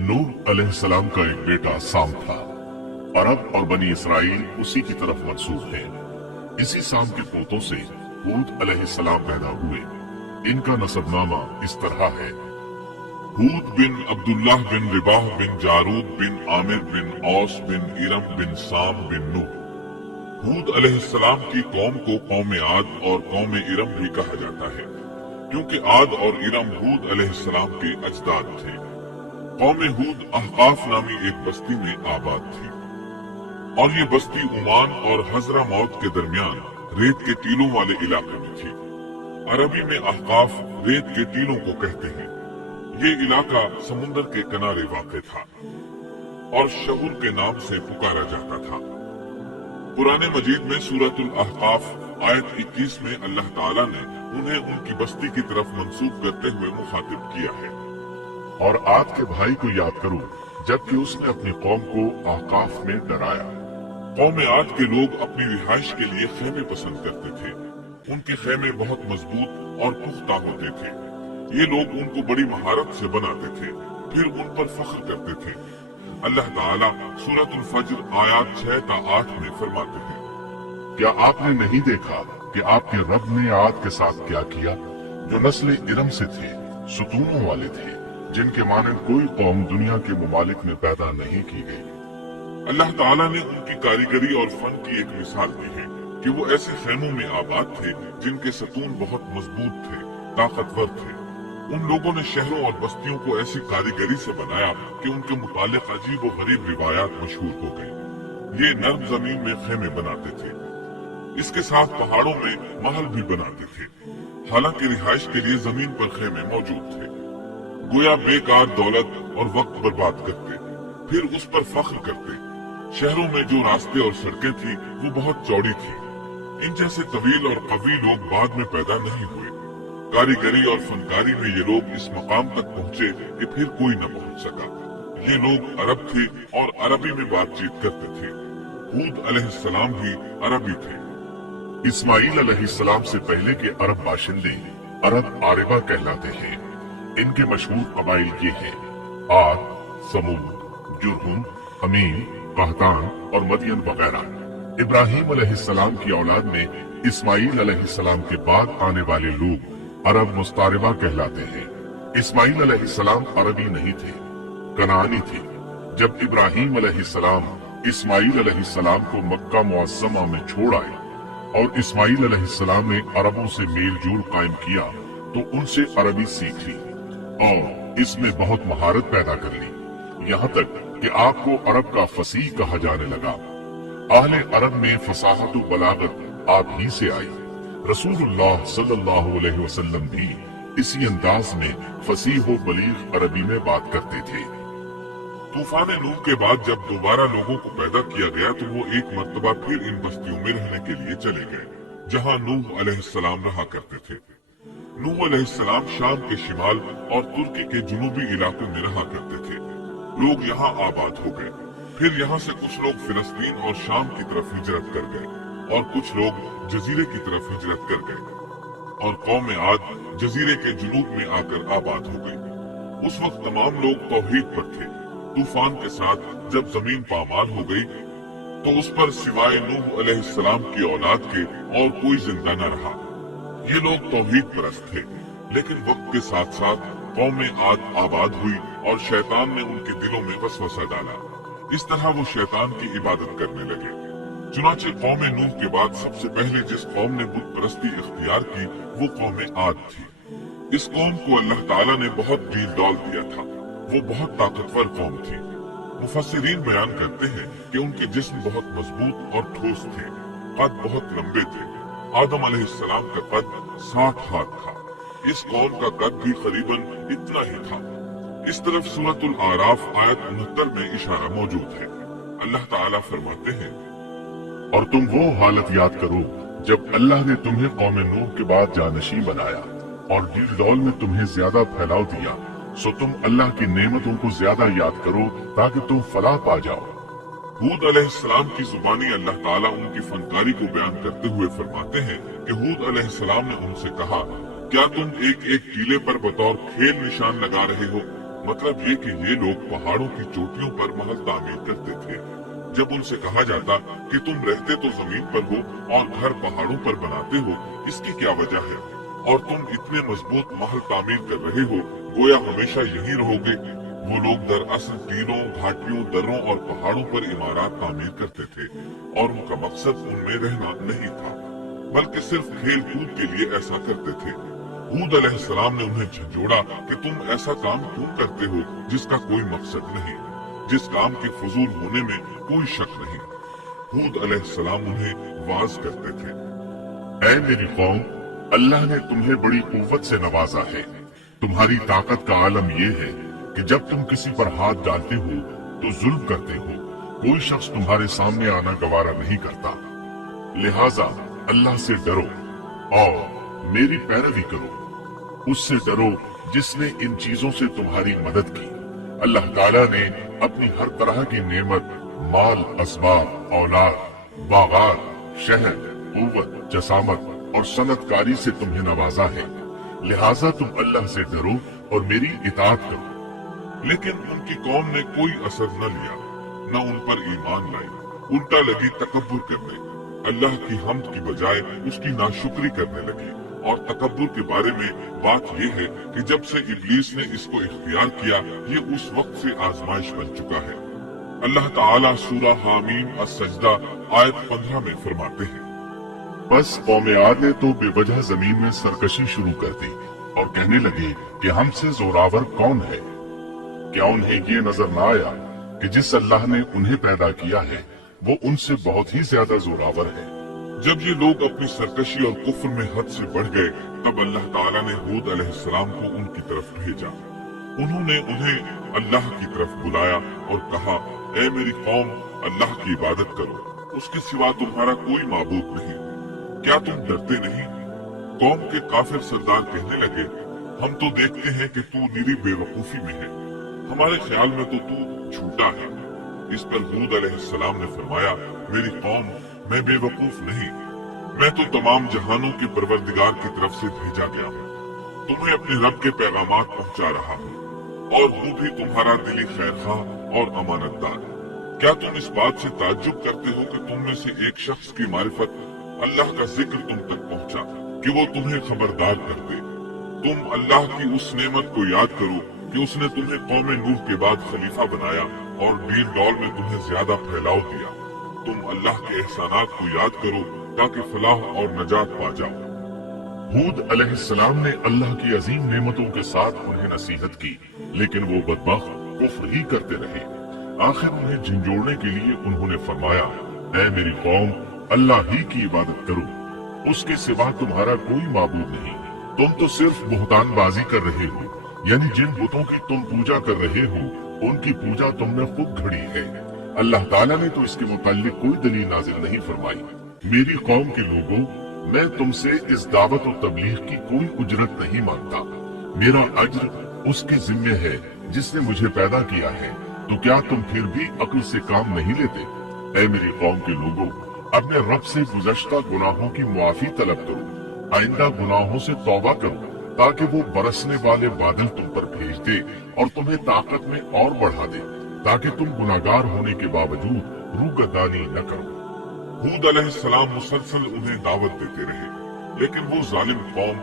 नूह अलैहिस्सलाम का एक बेटा साम था। अरब और बनी इसराइल उसी की तरफ मंसूब है। इसी साम के पोतों से हूद अलैहिस्सलाम पैदा हुए। इनका नसबनामा इस तरह है: हूद बिन अब्दुल्लाह बिन रिबाह बिन जारूद बिन आमिर बिन औस बिन इरम बिन साम बिन नूह। हूद अलैहिस्सलाम की कौम को कौम आद और कौम इरम भी कहा जाता है, क्योंकि आद और इरम हूद अलैहिस्सलाम के अजदाद थे। कौम हूद अहकाफ नामी एक बस्ती में आबाद थी, और ये बस्ती उमान और हजरा मौत के दरमियान रेत के टीलों वाले इलाके में थी। अरबी में अहकाफ रेत के टीलों को कहते हैं। ये इलाका समुद्र के किनारे वाक़ था और शहुर के नाम से पुकारा जाता था। कुरान मजीद में सूरतुल अहकाफ आयत 21 में अल्लाह ताला ने उन्हें उनकी बस्ती की तरफ मंसूब करते हुए मुखातिब किया है। और आद के भाई को याद करो जबकि उसने अपनी कौम को अहकाफ में डराया। कौम आद के लोग अपनी रिहाइश के लिए खेमे पसंद करते थे। उनके खेमे बहुत मजबूत और पुख्ता होते थे। ये लोग उनको बड़ी महारत से बनाते थे, फिर उन पर फख्र करते थे। अल्लाह ताला सूरतुल फज्र आयत 6 ता 8 में फरमाते हैं, क्या आपने नहीं देखा कि आपके रब ने आद के साथ क्या किया, जो नस्ल इरम से थे, सुतूनों वाले थे, जिनके मानंद कोई कौम दुनिया के मुमालिक में पैदा नहीं की गई। अल्लाह ताला ने उनकी कारीगरी और फन की एक मिसाल दी है कि वो ऐसे खेमों में आबाद थे जिनके सतून बहुत मजबूत थे, ताकतवर थे। उन लोगों ने शहरों और बस्तियों को ऐसी कारीगरी से बनाया कि उनके मुतालिक अजीब और गरीब रिवायात मशहूर हो गई। ये नर्म जमीन में खेमे बनाते थे, इसके साथ पहाड़ों में महल भी बनाते थे। हालांकि रिहाइश के लिए जमीन पर खेमे मौजूद थे। गोया बेकार दौलत और वक्त बर्बाद करते, फिर उस पर फख्र करते। शहरों में जो रास्ते और सड़कें थी वो बहुत चौड़ी थी। इन जैसे तवील और कवी लोग बाद में पैदा नहीं हुए। कारीगरी और फनकारी में ये लोग इस मकाम तक पहुँचे कि फिर कोई न पहुँच सका। ये लोग अरब थे और अरबी में बातचीत करते थे। हूद अलैहिस्सलाम भी अरबी थे। इस्माईल अलैहिस्सलाम से पहले के अरब बाशिंदे अरब आरिबा कहलाते हैं। इनके मशहूर कबाइल ये हैं: आद, समूद, जुरहुम, अमीन, कहतान और मदियन वगैरह। इब्राहिम अलैहिस्सलाम की औलाद में इस्माईल अलैहिस्सलाम के बाद आने वाले लोग अरब मुस्तारिबा कहलाते हैं। इस्माईल अलैहिस्सलाम अरबी नहीं थे, कनानी थे। जब इब्राहिम अलैहिस्सलाम इस्माईल अलैहिस्सलाम को मक्का मुअज़्ज़मा में छोड़ आए और इस्माईल अलैहिस्सलाम ने अरबों से मेल जोल कायम किया तो उनसे अरबी सीख ली और इसमें बहुत महारत पैदा कर ली, यहाँ तक कि आपको अरब का फसीह कहा जाने लगा। आहले अरब में फसाहत व बलागत आप ही से आई। रसूलुल्लाह सल्लल्लाहु अलैहि वसल्लम भी इसी अंदाज में फसीह व बलीग अरबी में बात करते थे। तूफान नूह के बाद जब दोबारा लोगों को पैदा किया गया तो वो एक मर्तबा फिर इन बस्तियों में रहने के लिए चले गए जहाँ नूह अलैहिस्सलाम रहा करते थे। नूह अलैहिस्सलाम शाम के शिमाल और तुर्की के जुनूबी इलाकों में रहा करते थे। लोग यहाँ आबाद हो गए। फिर यहाँ से कुछ लोग फिलिस्तीन और शाम की तरफ हिजरत कर गए और कुछ लोग जजीरे की तरफ हिजरत कर गए और कौम आद जजीरे के जुनूब में आकर आबाद हो गई। उस वक्त तमाम लोग तौहीद पर थे। तूफान के साथ जब जमीन पामाल हो गई तो उस पर सिवाय नूह अलैहिस्सलाम की औलाद के और कोई जिंदा न रहा। ये लोग तौहीद परस्त थे, लेकिन वक्त के साथ साथ कौम आद आबाद हुई और शैतान ने उनके दिलों में वसवसा डाला। इस तरह वो शैतान की इबादत करने लगे। चुनाचे कौम नूह के बाद सबसे पहले जिस कौम ने बुत परस्ती इख्तियार की वो कौम आद थी। इस कौम को अल्लाह ताला ने बहुत डील डॉल दिया था। वो बहुत ताकतवर कौम थी। मुफस्सिरीन बयान करते हैं कि उनके जिस्म बहुत मजबूत और ठोस थे, कद बहुत लंबे थे। आदम अलैहिस्सलाम का कद 60 हाथ था। इस कौम का कद भी करीबन इतना ही था। इस तरफ सूरतुल आराफ आयत 69 में इशारा मौजूद है। अल्लाह ताला फरमाते हैं, और तुम वो हालत याद करो जब अल्लाह ने तुम्हें कौम नूह के बाद जानशीं बनाया और डील डॉल में तुम्हें ज्यादा फैलाव दिया, सो तुम अल्लाह की नेमतों को ज्यादा याद करो ताकि तुम फलाह पा जाओ। हूद अलैहिस्सलाम की जुबानी अल्लाह ताला उनकी फनकारी को बयान करते हुए फरमाते हैं कि हूद अलैहिस्सलाम ने उनसे कहा, क्या तुम एक एक टीले पर बतौर खेल निशान लगा रहे हो? मतलब ये कि ये लोग पहाड़ों की चोटियों पर महल तामीर करते थे। जब उनसे कहा जाता कि तुम रहते तो जमीन पर हो और घर पहाड़ों पर बनाते हो, इसकी क्या वजह है, और तुम इतने मजबूत महल तामीर कर रहे हो, गोया हमेशा यही रहोगे। वो लोग दरअसल टीलों, घाटियों, दर्रों और पहाड़ों पर इमारत तामीर करते थे और उनका मकसद उनमें रहना नहीं था, बल्कि सिर्फ खेल कूद के लिए ऐसा करते थे। हूद अलैहिस्सलाम ने उन्हें झंझोड़ा कि तुम ऐसा काम क्यों करते हो जिसका कोई मकसद नहीं, जिस काम के फजूल होने में कोई शक नहीं। हूद अलैहिस्सलाम उन्हें वाज करते थे, ऐ मेरी कौम, अल्लाह ने तुम्हें बड़ी कुव्वत से नवाजा है। तुम्हारी ताकत का आलम ये है कि जब तुम किसी पर हाथ डालते हो तो जुल्म करते हो। कोई शख्स तुम्हारे सामने आना गवारा नहीं करता। लिहाजा अल्लाह से डरो और मेरी पैरवी करो। उससे डरो जिसने इन चीजों से तुम्हारी मदद की। अल्लाह ताला ने अपनी हर तरह की नेमत, माल, असबाब, औलाद, बागात, शहर, कुव्वत, जसामत और सनतकारी से तुम्हें नवाजा है। लिहाजा तुम अल्लाह से डरो और मेरी इताअत करो। लेकिन उनकी कौम ने कोई असर न लिया, न उन पर ईमान लाई, उल्टा लगी तकब्बुर करने। अल्लाह की हम्द की बजाय उसकी नाशुक्री करने लगी। और तकब्बुर के बारे में बात यह है कि जब से इब्लीस ने इसको इख्तियार किया, ये उस वक्त से आजमाइश बन चुका है। अल्लाह ताला सूरा हामीम अस-सजदा आयत 15 में फरमाते हैं, बस कौम आद ने तो बेवजह जमीन में सरकशी शुरू कर दी और कहने लगे कि हमसे जोरावर कौन है। क्या उन्हें ये नजर न आया कि जिस अल्लाह ने उन्हें पैदा किया है वो उनसे बहुत ही ज्यादा जोरावर है। जब ये लोग अपनी सरकशी और कुफ्र में हद से बढ़ गए, तब अल्लाह ताला ने हूद अलैहिस्सलाम को उनकी तरफ भेजा। उन्होंने उन्हें अल्लाह की तरफ बुलाया और कहा, ऐ मेरी कौम, अल्लाह की इबादत करो, उसके सिवा तुम्हारा कोई माबूद नहीं। क्या तुम डरते नहीं? कौम के काफिर सरदार कहने लगे, हम तो देखते हैं कि तू निरी बेवकूफी में है, हमारे ख्याल में तो तू झूठा है। इस पर हूद अलैहिस्सलाम ने फरमाया, मेरी कौम, मैं बेवकूफ नहीं, मैं तो तमाम जहानों के परवरदिगार की तरफ से भेजा गया हूँ। तुम्हें अपने रब के पैगामात पहुँचा रहा हूँ और वो भी तुम्हारा दिली खैरखां और अमानतदार। क्या तुम इस बात से ताज्जुब करते हो कि तुम में से एक शख्स की मारिफत, अल्लाह का जिक्र तुम तक पहुँचा कि वो तुम्हें खबरदार कर दे? तुम अल्लाह की उस नेमत को याद करो कि उसने तुम्हें कौम नूह के बाद खलीफा बनाया और डील डॉल में तुम्हें ज्यादा फैलाव दिया। तुम अल्लाह के एहसानात को याद करो ताकि फलाह और नजात पा जाओ। हूद अलैहिस्सलाम ने अल्लाह की अजीम नेमतों के साथ उन्हें नसीहत की, लेकिन वो बदबख्त कुफ्र ही करते रहे। आखिर उन्हें झंझोड़ने के लिए उन्होंने फरमाया, ऐ मेरी कौम, अल्लाह ही की इबादत करो, उसके सिवा तुम्हारा कोई माबूद नहीं। तुम तो सिर्फ बुहतानबाजी कर रहे हो, यानी जिन बुतों की तुम पूजा कर रहे हो उनकी पूजा तुमने खुद घड़ी है। अल्लाह ताला ने तो इसके मुताल्लिक कोई दलील नाजिल नहीं फरमाई। मेरी कौम के लोगों, मैं तुमसे इस दावत और तबलीग की कोई उजरत नहीं मांगता। मेरा अज्र उसके जिम्मे है जिसने मुझे पैदा किया है। तो क्या तुम फिर भी अक्ल से काम नहीं लेते? ऐ मेरी कौम के लोगों, अपने रब से गुज़श्ता गुनाहों की मुआफी तलब करो, आइंदा गुनाहों से तौबा करो, ताकि वो बरसने वाले बादल तुम पर भेज दे और तुम्हें ताकत में और बढ़ा दे, ताकि तुम गुनाहगार होने के बावजूद रूगदानी न करो। हूद अलैहिस्सलाम मुसलसल उन्हें दावत देते रहे, लेकिन वो जालिम कौम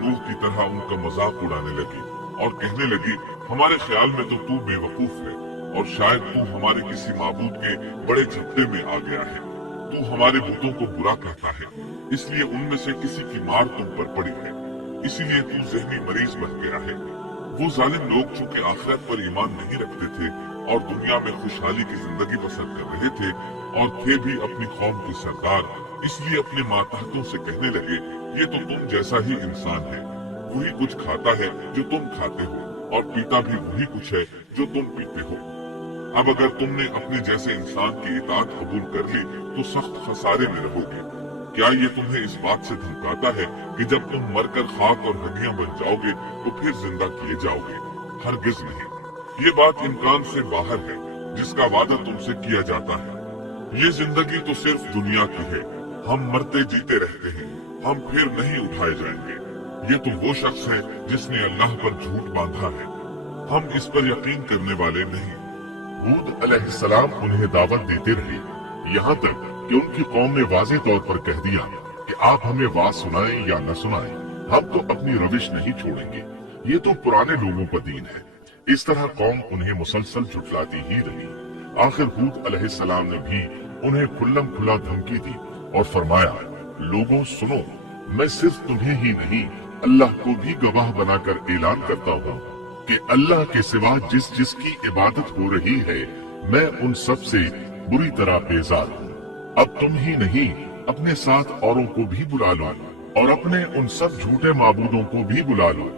नूह की तरह उनका मजाक उड़ाने लगी और कहने लगी, हमारे ख्याल में तो तू बेवकूफ है और शायद तू हमारे किसी माबूद के बड़े झपटे में आ गया है। तू हमारे बुतों को बुरा कहता है, इसलिए उनमें से किसी की मार तुम पर पड़ी है, इसीलिए तू ज़हनी मरीज बन गया है। वो जालिम लोग चूंकि आखिरत पर ईमान नहीं रखते थे और दुनिया में खुशहाली की जिंदगी बसर कर रहे थे और थे भी अपनी कौम के सरदार, इसलिए अपने मातहतों से कहने लगे, ये तो तुम जैसा ही इंसान है, वही कुछ खाता है जो तुम खाते हो और पीता भी वही कुछ है जो तुम पीते हो। अब अगर तुमने अपने जैसे इंसान की इताअत कबूल कर ली तो सख्त खसारे में रहोगे। क्या ये तुम्हें इस बात से धमकाता है कि जब तुम मरकर खाक और हड्डियां बन जाओगे तो फिर जिंदा किए जाओगे? हरगिज नहीं, ये बात इम्कान से बाहर है जिसका वादा तुमसे किया जाता है। ये जिंदगी तो सिर्फ दुनिया की है, हम मरते जीते रहते हैं, हम फिर नहीं उठाए जाएंगे। ये तो वो शख्स है जिसने अल्लाह पर झूठ बांधा है। हम इस पर यकीन करने वाले नहीं। हूद अलैहिस्सलाम उन्हें दावत देते रहे, यहाँ तक कि उनकी कौम ने वाज़े तौर पर कह दिया कि आप हमें वाज सुनाएं या न सुनाएं, हम तो अपनी रविश नहीं छोड़ेंगे, ये तो पुराने लोगों का दीन है। इस तरह कौम उन्हें मुसलसल झुठलाती ही रही। आखिर हूद अलैहिस्सलाम ने भी उन्हें खुल्लम खुला धमकी दी और फरमाया, लोगों सुनो, मैं सिर्फ तुम्हें ही नहीं अल्लाह को भी गवाह बनाकर ऐलान करता हूँ कि अल्लाह के सिवा जिस जिसकी इबादत हो रही है, मैं उन सब से बुरी तरह बेजार हूँ। अब तुम ही नहीं अपने साथ औरों को भी बुला लो और अपने उन सब झूठे माबूदों को भी बुला लो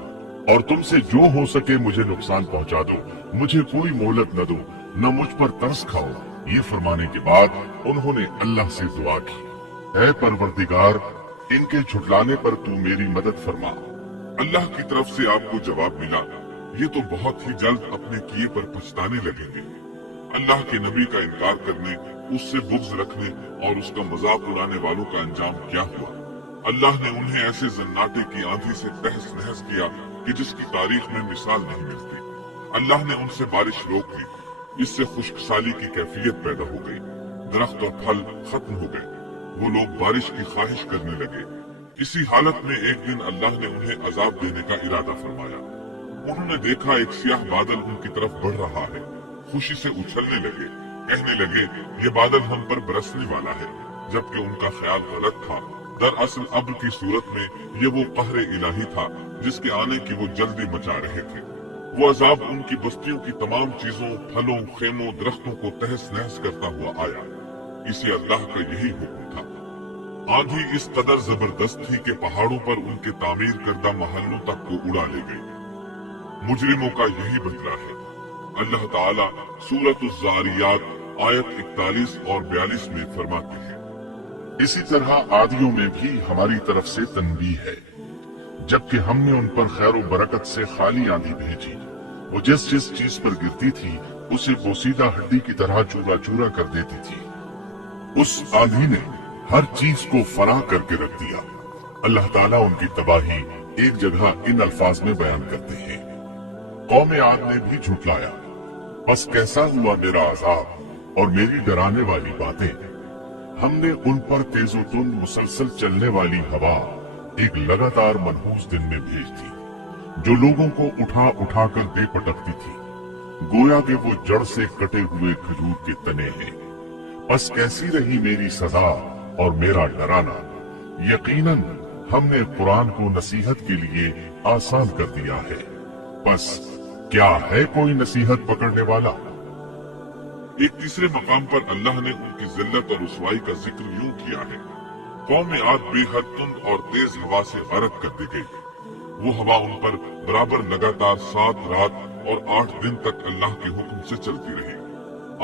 और तुमसे जो हो सके मुझे नुकसान पहुंचा दो, मुझे कोई मोहलत न दो, न मुझ पर तरस खाओ। ये फरमाने के बाद उन्होंने अल्लाह से दुआ की, ऐ परवरदिगार, इनके झुठलाने पर तू मेरी मदद फरमा। अल्लाह की तरफ से आपको जवाब मिला, ये तो बहुत ही जल्द अपने किए पर पछताने लगेंगे। अल्लाह के नबी का इनकार करने, उससे बुग़्ज़ रखने और उसका मजाक उड़ाने वालों का अंजाम क्या हुआ। अल्लाह ने उन्हें ऐसे जन्नाटे की आंधी से तहस नहस किया कि जिसकी तारीख में मिसाल नहीं मिलती। अल्लाह ने उनसे बारिश रोक ली, इससे खुश्कसाली की कैफियत पैदा हो गई, दरख्त और फल खत्म हो गए, वो लोग बारिश की ख्वाहिश करने लगे। इसी हालत में एक दिन अल्लाह ने उन्हें अजाब देने का इरादा फरमाया। उन्होंने देखा एक सियाह बादल उनकी तरफ बढ़ रहा है, खुशी से उछलने लगे, कहने लगे ये बादल हम पर बरसने वाला है, जबकि उनका ख्याल गलत था। दरअसल अब्र की सूरत में ये वो कहर इलाही था जिसके आने की वो जल्दी मचा रहे थे। वो अजाब उनकी बस्तियों की तमाम चीजों, फलों, खेमों, दरख्तों को तहस नहस करता हुआ आया। इसे अल्लाह का यही हुक्म था। आंधी इस कदर जबरदस्त थी कि पहाड़ों पर उनके तामीर करदा महलों तक को उड़ा ले गई। मुजरिमों का यही बदला है। अल्लाह ताला सूरत उज़्ज़ारियात आयत 41 और 42 में फरमाते हैं, इसी तरह आदियों में भी हमारी तरफ से तनबीह है, जबकि हमने उन पर खैर व बरकत से खाली आंधी भेजी, वो जिस जिस चीज पर गिरती थी उसे बोसीदा हड्डी की तरह चूरा चूरा कर देती थी। उस आंधी ने हर चीज को फना करके रख दिया। अल्लाह ताला उनकी तबाही एक जगह इन अल्फाज में बयान करते हैं, कौम आद ने भी झुठलाया, बस कैसा हुआ मेरा अजाब और मेरी डराने वाली बातें। हमने उन पर तेजो तुंद मुसलसल चलने वाली हवा एक लगातार मनहूस दिन में भेज दी, जो लोगों को उठा उठा कर दे पटकती थी, गोया के वो जड़ से कटे हुए खजूर के तने हैं। बस कैसी रही मेरी सजा और मेरा डराना। यकीनन हमने कुरान को नसीहत के लिए आसान कर दिया है, बस क्या है कोई नसीहत पकड़ने वाला। एक तीसरे मकाम पर अल्लाह ने उनकी जिल्लत और रुसवाई का जिक्र यूं किया है, कौम आद बेहद तुंद और तेज हवा से गरक कर दी गई। वो हवा उन पर बराबर लगातार 7 रात और 8 दिन तक अल्लाह के हुक्म से चलती रही।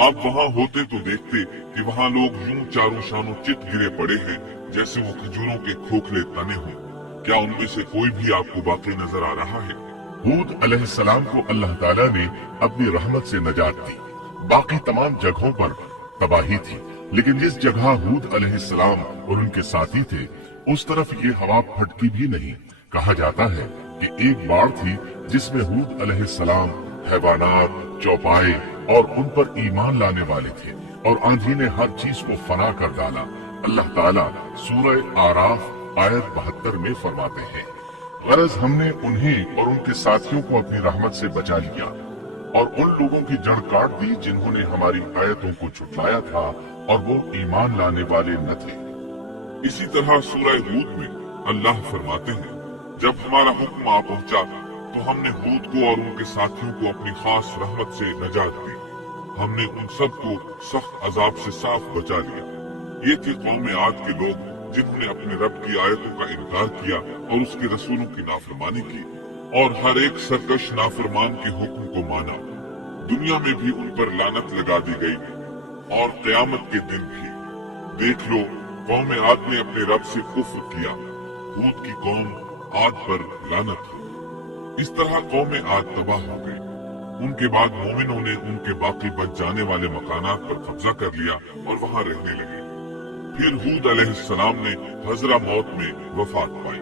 आप वहाँ होते तो देखते कि वहाँ लोग यूं चारों शानों चित गिरे पड़े हैं जैसे वो खजूरों के खोखले तने हों। क्या उनमें से कोई भी आपको बाकी नजर आ रहा है? हूद अलैहिस्सलाम को अल्लाह ताला ने अपनी रहमत से नजात दी। बाकी तमाम जगहों पर तबाही थी, लेकिन जिस जगह हूद अलैहिस्सलाम और उनके साथी थे उस तरफ ये हवा फटकी भी नहीं। कहा जाता है कि एक बाढ़ थी जिसमें हूद अलैहिस्सलाम, हैवानात, चौपाए और उन पर ईमान लाने वाले थे, और आंधी ने हर चीज को फना कर डाला। अल्लाह ताला सूरह आराफ आयत 72 में फरमाते हैं, गरज हमने उन्हें और उनके साथियों को अपनी रहमत से बचा लिया और उन लोगों की जड़ काट दी जिन्होंने हमारी आयतों को झुठलाया था और वो ईमान लाने वाले न थे। इसी तरह सूरह हूद में अल्लाह फरमाते हैं, जब हमारा हुक्म आ पहुंचा तो हमने हूद को और उनके साथियों को अपनी खास रहमत से नजात दी। हमने उन सब को सख्त अजाब से साफ बचा लिया। ये थी कौम आद के लोग जिन्होंने अपने रब की आयतों का इनकार किया और उसके रसूलों की नाफरमानी की और हर एक सरकश नाफरमान के हुक्म को माना। दुनिया में भी उन पर लानत लगा दी गई और क़यामत के दिन भी। देख लो, कौम आद ने अपने रब से कुफ्र किया, हूद की कौम आद पर लानत हो। इस तरह कौम आद तबाह हो गई। उनके बाद मोमिनों ने उनके बाकी बच जाने वाले मकानात पर कब्जा कर लिया और वहाँ रहने लगे। फिर हूद अलैहिस्सलाम ने हजरा मौत में वफात पाई।